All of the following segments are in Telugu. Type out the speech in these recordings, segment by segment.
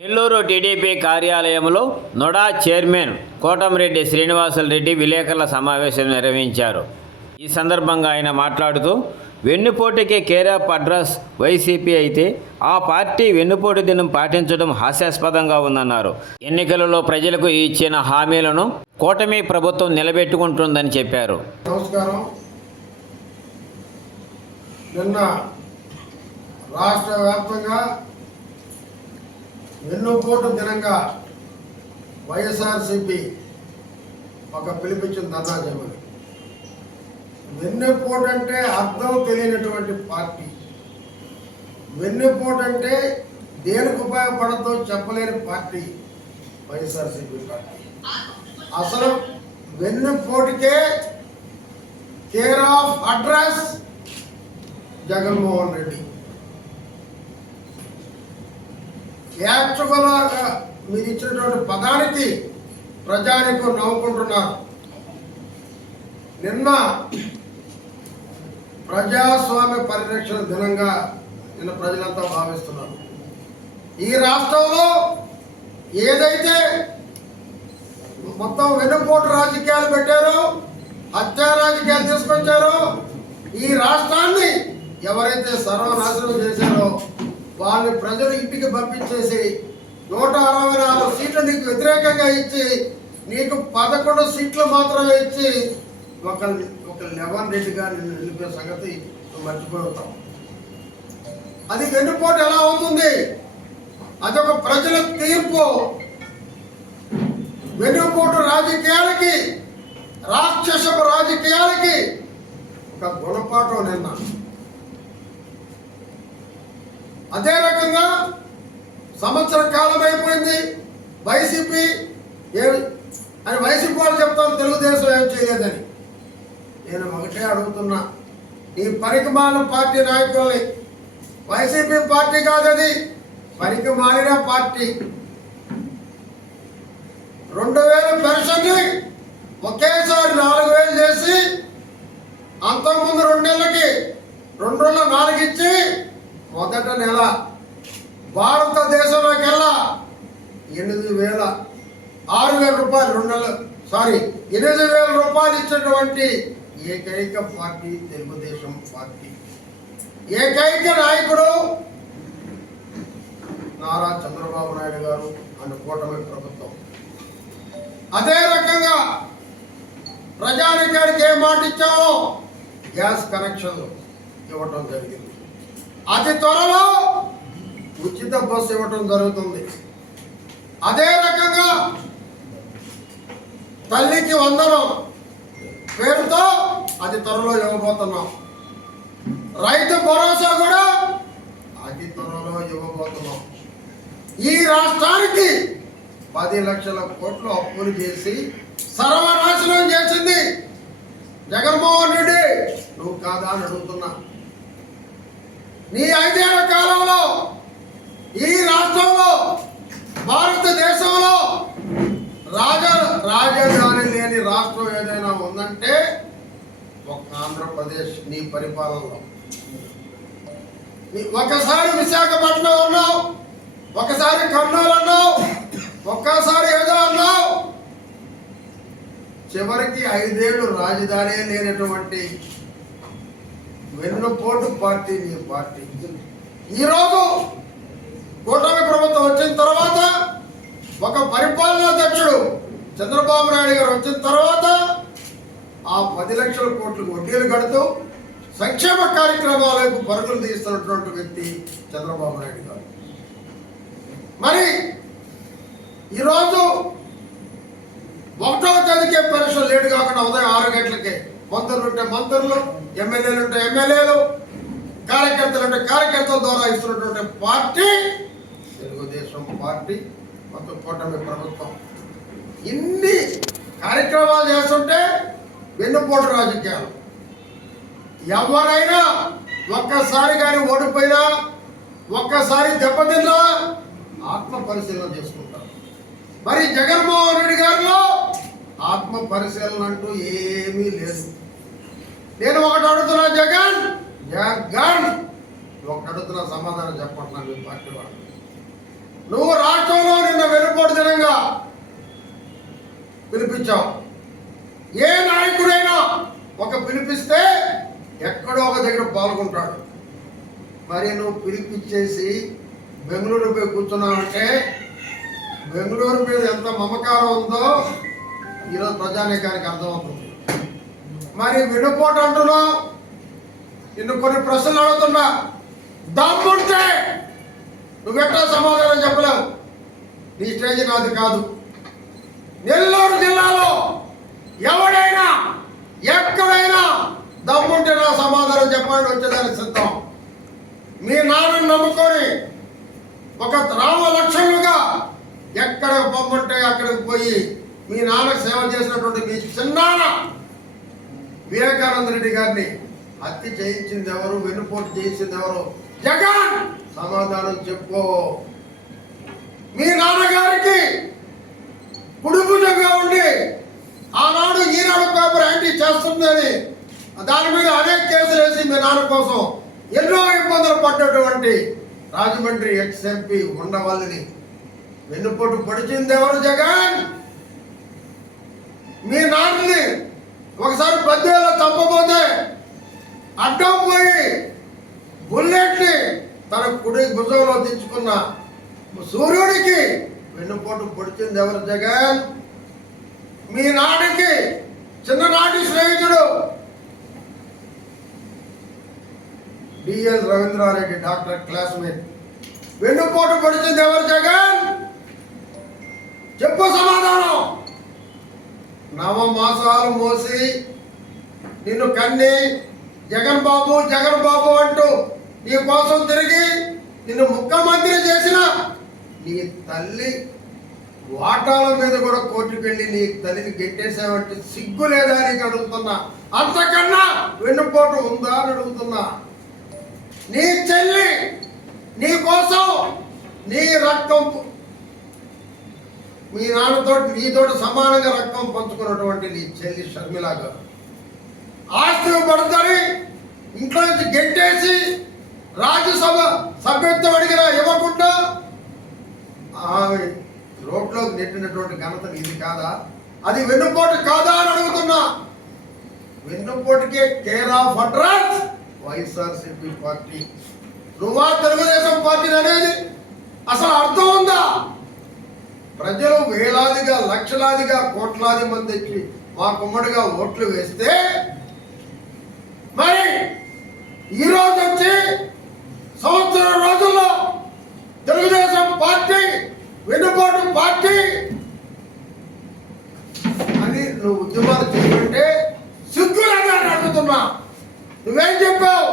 నెల్లూరు టీడీపీ కార్యాలయంలో నొడా చైర్మన్ కోటమిరెడ్డి శ్రీనివాసులరెడ్డి విలేకరుల సమావేశం నిర్వహించారు. ఈ సందర్భంగా ఆయన మాట్లాడుతూ వెన్నుపోటుకి కేర్ ఆఫ్ అడ్రస్ వైసీపీ అయితే ఆ పార్టీ వెన్నుపోటు దినం పాటించడం హాస్యాస్పదంగా ఉందన్నారు. ఎన్నికలలో ప్రజలకు ఇచ్చిన హామీలను కూటమి ప్రభుత్వం నిలబెట్టుకుంటుందని చెప్పారు. నమస్కారం. నిన్న రాష్ట్ర వ్యాప్తంగా వెన్నుపోటు దినంగా వైఎస్ఆర్సిపి ఒక పిలిపించిన ధర్నా జమని వెన్నుపోటు అంటే అర్థం తెలియనటువంటి పార్టీ. వెన్నుపోటు అంటే దేనికి ఉపయోగపడదో చెప్పలేని పార్టీ వైఎస్ఆర్సిపి పార్టీ. అసలు వెన్నెపోటుకే care of address Jaganmohan Reddy. యాక్చువల్గా మీరు ఇచ్చినటువంటి పదానికి ప్రజానికం నవ్వుకుంటున్నారు. నిన్న ప్రజాస్వామ్య పరిరక్షణ దినంగా నిన్న ప్రజలంతా భావిస్తున్నారు. ఈ రాష్ట్రంలో ఏదైతే మొత్తం వెన్నుపోటు రాజకీయాలు పెట్టారో హత్యా రాజకీయాలు తీసుకొచ్చారో ఈ రాష్ట్రాన్ని ఎవరైతే సర్వనాశనం చేశారో వాళ్ళని ప్రజలు ఇంటికి పంపించేసి నూట అరవై నాలుగు సీట్లు నీకు వ్యతిరేకంగా ఇచ్చి నీకు పదకొండు సీట్లు మాత్రమే ఇచ్చి ఒక ఒక లెవెన్ రెడ్డిగా నిన్ను నిలిపే సంగతి మర్చిపోతాం అది వెన్నుపోటు ఎలా అవుతుంది? అదొక ప్రజల తీర్పు. వెన్నుపోటు రాజకీయాలకి రాక్షసపు రాజకీయాలకి ఒక గుణపాఠం నిన్న అదే రకంగా సంవత్సర కాలం అయిపోయింది. వైసీపీ ఏమి అని వైసీపీ వాళ్ళు చెప్తారు తెలుగుదేశం ఏం చేయలేదని. నేను ఒకటే అడుగుతున్నా ఈ పరికమాల పార్టీ నాయకుల్ని వైసీపీ పార్టీ కాదది పనికి మారిన పార్టీ. రెండు వేల పెన్షన్ని ఒకేసారి నాలుగు వేలు చేసి అంతకుముందు రెండేళ్ళకి రెండు నాలుగు ఇచ్చి మొదట నెల భారతదేశంలోకెల్లా ఎనిమిది వేల ఆరు వేల రూపాయలు రెండు నెలలు సారీ ఎనిమిది వేల రూపాయలు ఇచ్చినటువంటి ఏకైక పార్టీ తెలుగుదేశం పార్టీ. ఏకైక నాయకుడు నారా చంద్రబాబు నాయుడు గారు అన్న కూటమి ప్రభుత్వం. అదే రకంగా ప్రజానికానికి ఏ మాట ఇచ్చామో గ్యాస్ కనెక్షన్లు ఇవ్వటం జరిగింది. అతి త్వరలో ఉచిత బస్సు ఇవ్వటం జరుగుతుంది. అదే రకంగా తల్లికి వందనం పేరుతో అతి త్వరలో ఇవ్వబోతున్నాం. రైతు భరోసా కూడా అతి త్వరలో ఇవ్వబోతున్నాం. ఈ రాష్ట్రానికి పది లక్షల కోట్లు అప్పులు చేసి సర్వనాశనం చేసింది జగన్మోహన్ రెడ్డి. నువ్వు కాదా అని అడుగుతున్నా. నీ ఐదేళ్ళ కాలంలో ఈ రాష్ట్రంలో భారతదేశంలో రాజ రాజధాని లేని రాష్ట్రం ఏదైనా ఉందంటే ఒక ఆంధ్రప్రదేశ్ నీ పరిపాలనలో. ఒకసారి విశాఖపట్నం ఉన్నావు ఒకసారి కర్నూలు అన్నావు ఒక్కసారి ఏదో అన్నావు. చివరికి ఐదేళ్ళు రాజధాని లేనటువంటి వెన్నుపోటు పార్టీ నీ పార్టీ. ఈరోజు కూటమి ప్రభుత్వం వచ్చిన తర్వాత ఒక పరిపాలనాధ్యక్షుడు చంద్రబాబు నాయుడు గారు వచ్చిన తర్వాత ఆ పది లక్షల కోట్లు వడ్డీలు కడుతూ సంక్షేమ కార్యక్రమాలకు పరుగులు తీస్తున్నటువంటి వ్యక్తి చంద్రబాబు నాయుడు గారు. మరి ఈరోజు ఒకటో తేదీకే పెన్షన్ లేడు కాకుండా ఉదయం ఆరు గంటలకే మంత్రులు ఉంటే మంత్రులు ఎమ్మెల్యేలు ఉంటే ఎమ్మెల్యేలు కార్యకర్తలు ఉంటే కార్యకర్తల ద్వారా ఇస్తున్నటువంటి పార్టీ తెలుగుదేశం పార్టీ మొత్తం కూటమి ప్రభుత్వం. ఇన్ని కార్యక్రమాలు చేస్తుంటే వెన్నుపోటు రాజకీయాలు. ఎవరైనా ఒక్కసారి కానీ ఓడిపోయినా ఒక్కసారి దెబ్బతిన్నా ఆత్మ పరిశీలన చేసుకుంటారు. మరి జగన్మోహన్ రెడ్డి గారిలో ఆత్మ పరిశీలన అంటూ ఏమీ లేదు. నేను ఒకటి అడుగుతున్నా జగన్? జగన్! ఒకటి అడుగుతున్నా సమాధానం చెప్పట్లా మీ పార్టీ వాళ్ళు. నువ్వు రాష్ట్రంలో నిన్న వెనుకోటి దినంగా పిలిపించావు. ఏ నాయకుడైనా ఒక పిలిపిస్తే ఎక్కడో ఒక దగ్గర పాల్గొంటాడు. మరి నువ్వు పిలిపించేసి బెంగళూరు పోయి కూర్చున్నావంటే బెంగళూరు మీద ఎంత మమకారం ఉందో ఈరోజు ప్రజానీకానికి అర్థమవుతుంది. మరి విడిపోటు అంటున్నావు. నిన్ను కొన్ని ప్రశ్నలు అడుగుతున్నా. దమ్ముంటే నువ్వెట్టా సమాధానం చెప్పలేవు. నీ స్టేజ్ నాది కాదు. నెల్లూరు జిల్లాలో ఎవడైనా ఎక్కడైనా దమ్ముంటే నా సమాధానం చెప్పండి వచ్చేదానికి సిద్ధం. మీ నాన్నని నమ్ముకొని ఒక రామ లక్ష్యంగా ఎక్కడ పొమ్మంటే అక్కడికి పోయి మీ నాన్న సేవ చేసినటువంటి మీ చిన్నాన్న వివేకానంద రెడ్డి గారిని హత్య చేయించింది ఎవరు? వెన్నుపోటు చేయించింది ఎవరు? జగన్! సమాధానం చెప్పు. మీ నాన్నగారికి కుడుపుజంగా ఉండి ఆనాడు ఈనాడు పేపర్ యాంటీ చేస్తుందని దాని మీద అనేక కేసులు వేసి మీ నాన్న కోసం ఎన్నో ఇబ్బందులు పడ్డటువంటి రాజమండ్రి ఎక్స్ ఎంపీ ఉండవల్లిని. వెన్నుపోటు పొడిచింది ఎవరు? జగన్! మీ నాన్నని ఒకసారి బద్దెలో తప్పపోతే అడ్డం పోయి బుల్లెట్ని తన కుడి భుజంలో దించుకున్న సూర్యుడికి వెన్నుపోటు పొడిచింది ఎవరు జగన్? మీ నాటికి చిన్ననాటి స్నేహితుడు డిఎల్ రవీంద్రారెడ్డి డాక్టర్ క్లాస్మేట్. వెన్నుపోటు పొడిచింది ఎవరు జగన్? చెప్పు సమాధానం. నవమాసాలు మోసి నిన్ను కన్ని జగన్ బాబు జగన్ బాబు అంటూ నీ కోసం తిరిగి నిన్ను ముఖ్యమంత్రి చేసిన నీ తల్లి వాటాల మీద కూడా కోర్టుకు వెళ్ళి నీ తల్లిని గెట్టేసావంటే సిగ్గు లేదా నీకు అడుగుతున్నా? అంతకన్నా వెన్నుపోటు ఉందా అని అడుగుతున్నా. నీ చెల్లి నీ కోసం నీ రక్తం మీ నాన్నతో నీతో సమానంగా రక్తం పంచుకున్నటువంటి నీ చెల్లి షర్మిల గారు. ఆస్తి పడతాని ఇంట్లో నుంచి గెంటేసి రాజ్యసభ సభ్యత్వం అడిగిన ఇవ్వకుండా ఆమె రోడ్లోకి నెట్టినటువంటి ఘనత ఇది కాదా? అది వెన్నుపోటు కాదా అని అడుగుతున్నా. వెన్నుపోటుకే care of address YSRCP party. నువ్వా తెలుగుదేశం పార్టీ అనేది అసలు అర్థం ఉందా? ప్రజలు వేలాదిగా లక్షలాదిగా కోట్లాది మంది వచ్చి మా కుమ్మడిగా ఓట్లు వేస్తే మరి ఈరోజు వచ్చి సంవత్సరం రోజుల్లో తెలుగుదేశం పార్టీ వెన్నుపోటు పార్టీ అని నువ్వు ఉద్యమాలు చేయమంటే సిగ్గులేదా అని అడుగుతున్నా నువ్వేం చెప్పావు?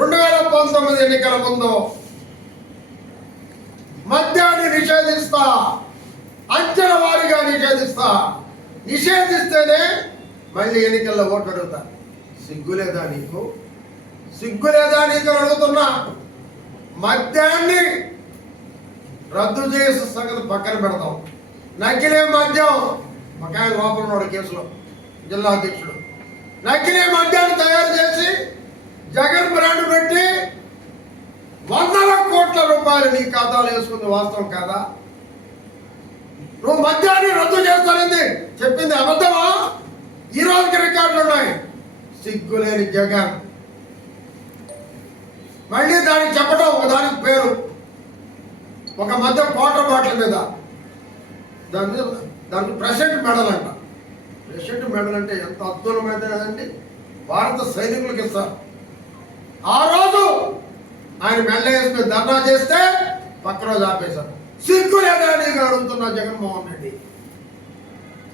రెండు వేల పంతొమ్మిది ఎన్నికల ముందు మద్యాన్ని నిషేధిస్తా. అంచెల వారిగా నిషేధిస్తా. నిషేధిస్తేనే మళ్ళీ ఎన్నికల్లో ఓటు అడుగుతా. సిగ్గులేదా నీకు? సిగ్గులేదా నీకు అడుగుతున్నా. మద్యాన్ని రద్దు చేసే సంగతి పక్కన పెడతాం. నకిలే మద్యం మకాయ లోపల ఉన్నాడు కేసులో జిల్లా అధ్యక్షుడు. నకిలీ మద్యాన్ని తయారు చేసి జగన్ బ్రాండ్ పెట్టి వందల కోట్ల రూపాయలు నీ ఖాతాలో వేసుకుంది వాస్తవం కాదా? నువ్వు మద్యాన్ని రద్దు చేస్తానని చెప్పింది అబద్ధమా? ఈ రోజుకి రికార్డులు ఉన్నాయి. సిగ్గులేని జగన్. మళ్ళీ దానికి చెప్పడం ఒక దానికి పేరు. ఒక మధ్య వాటర్ బాటిల్ మీద. దాని మీద దానికి ప్రెసిడెంట్ మెడల్ అంట. ప్రెసిడెంట్ మెడల్ అంటే ఎంత అద్భుతమైనదండి భారత సైనికులకు ఇస్తారు. ఆ రోజు ఆయన మెల్ల వేసుకుని ధర్నా చేస్తే పక్క రోజు ఆపేశారు. సిగ్గు లేదా నీకు అడుగుతున్నా జగన్మోహన్ రెడ్డి.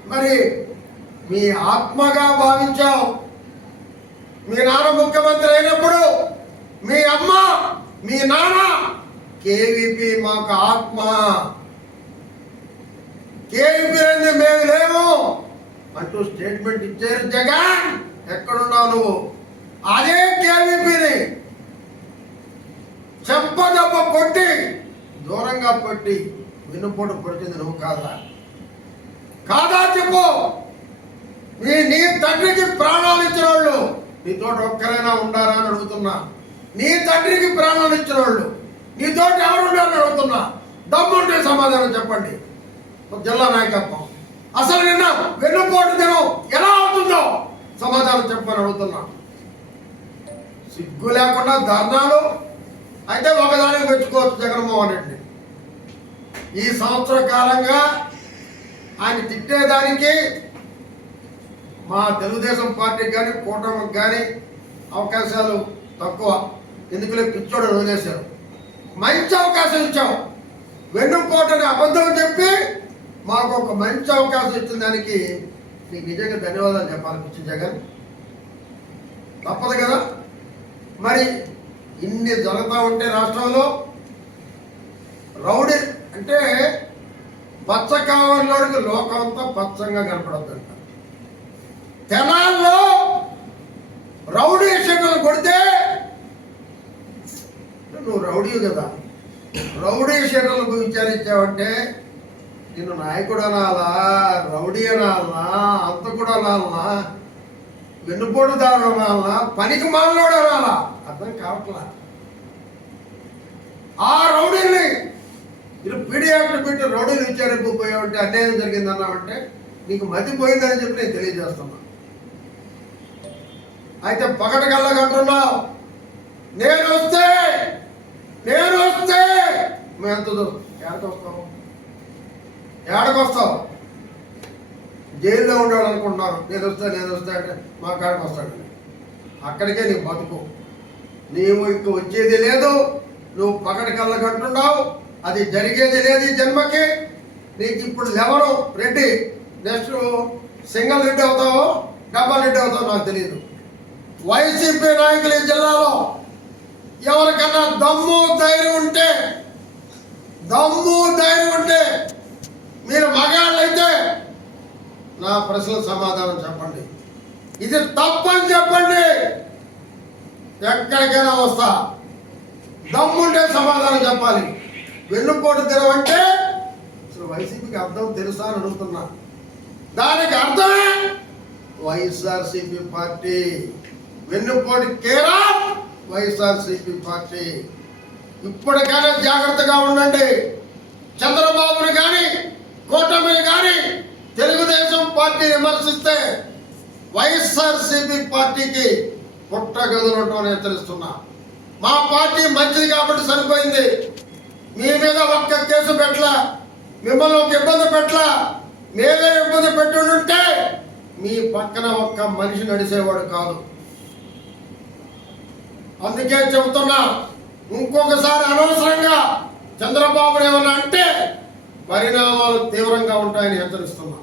మరి మీ ఆత్మగా భావించావు మీ నాన్న ముఖ్యమంత్రి అయినప్పుడు మీ అమ్మ మీ నాన్న కేవీపీ మాకు ఆత్మ. కేవీపీ అనేది మేము లేము. అంటూ స్టేట్మెంట్ ఇచ్చారు జగన్. ఎక్కడున్నావు నువ్వు? అదే కేవీపీని. చెప్పదప్ప కొట్టి దూరంగా పెట్టి వెన్నుపోటు పొడిచింది నువ్వు కాదా? కాదా చెప్పు! మీ నీ తండ్రికి ప్రాణాలు ఇచ్చిన వాళ్ళు నీతో ఒక్కరైనా ఉండారా అని అడుగుతున్నా. నీ తండ్రికి ప్రాణాలు ఇచ్చిన వాళ్ళు నీతో ఎవరు ఉన్నారని అడుగుతున్నా. దమ్ముంటే సమాధానం చెప్పండి. జిల్లా నాయకత్వం. అసలు నిన్న వెన్నుపోటు దినం ఎలా అవుతుందో సమాధానం చెప్పమని అడుగుతున్నా. సిగ్గు లేకుండా ధర్నాలు అయితే ఒకదానికి పెట్టుకోవచ్చు జగన్మోహన్ రెడ్డి ఈ సంవత్సర కాలంగా ఆయన తిట్టేదానికి మా తెలుగుదేశం పార్టీకి కానీ కూటమికి కానీ అవకాశాలు తక్కువ. ఎందుకులే? పిచ్చోడు వదిలేశారు. మంచి అవకాశం ఇచ్చాం. వెన్నుపోటని అబద్ధం చెప్పి మాకు ఒక మంచి అవకాశం ఇచ్చిన దానికి నీకు నిజంగా ధన్యవాదాలు చెప్పాలి పిచ్చి జగన్. తప్పదు కదా? మరి ఇన్ని జరుగుతూ ఉంటే రాష్ట్రంలో రౌడీ అంటే పచ్చ కావాలోడికి లోకం అంతా పచ్చంగా కనపడద్దంట. తెనాల్లో రౌడీ షెడ్యూల్ కొడితే నువ్వు రౌడీ కదా. రౌడీ షెడ్యూల్కు విచారించావంటే నిన్ను నాయకుడు అనాలా రౌడీ అనాలా అంతకుడు అనాలా వెన్నుపోటుదారు అనాలా పనికి మాలోడు అనాలా అర్థం కావట్లా? ఆ రౌడీని మీరు పీడీ పెట్టి రౌడీలు విచారింపబోయావంటే అన్యాయం జరిగిందన్నామంటే నీకు మతి పోయిందని చెప్పి నేను తెలియజేస్తున్నా. అయితే పగటి కళ్ళగంటున్నావు నేను వస్తే నేను వస్తే. మేము ఎంత దూరం? ఎక్కడికి వస్తావు ఎక్కడికి వస్తావు జైల్లో ఉండాలి అనుకుంటున్నారు నేను వస్తా నేను వస్తా అంటే మా కాడికి వస్తాడు. అక్కడికే నీకు బతుకు. నీవు ఇంక వచ్చేది లేదు. నువ్వు పగటి కళ్ళకంటున్నావు అది జరిగేది లేదు ఈ జన్మకి. నీకు ఇప్పుడు లెవరు రెడ్డి. నెక్స్ట్ సింగల్ రెడ్డి అవుతావో డబల్ రెడ్డి అవుతావో నాకు తెలియదు వైసీపీ నాయకులు ఈ జిల్లాలో ఎవరికన్నా దమ్ము ధైర్యం ఉంటే దమ్ము ధైర్యం ఉంటే మీరు మగాళ్ళైతే నా ప్రశ్న సమాధానం చెప్పండి. ఇది తప్పని చెప్పండి. ఎక్కడికైనా వస్తా. దమ్ముంటే సమాధానం చెప్పాలి. వెన్నుపోటు తెరవంటే అసలు వైసీపీకి అర్థం తెలుసా అని అడుగుతున్నా. దానికి అర్థమే వైఎస్ఆర్సీపీ పార్టీ. వెన్నుపోటు కేరా వైఎస్ఆర్సీపీ పార్టీ. ఇప్పటికైనా జాగ్రత్తగా ఉండండి. చంద్రబాబుని కానీ కూటమిని కానీ తెలుగుదేశం పార్టీ విమర్శిస్తే వైఎస్ఆర్సీపీ పార్టీకి పుట్టగదులంటూ నేను తెలుస్తున్నా. మా పార్టీ మంచిది కాబట్టి సరిపోయింది. మీ మీద ఒక్క కేసు పెట్టలా. మిమ్మల్ని ఒక ఇబ్బంది పెట్టలా. మేమే ఇబ్బంది పెట్టుంటే మీ పక్కన ఒక్క మనిషి నడిచేవాడు కాదు. అందుకే చెబుతున్నా ఇంకొకసారి అనవసరంగా చంద్రబాబు ఏమన్నా అంటే పరిణామాలు తీవ్రంగా ఉంటాయని హెచ్చరిస్తున్నా.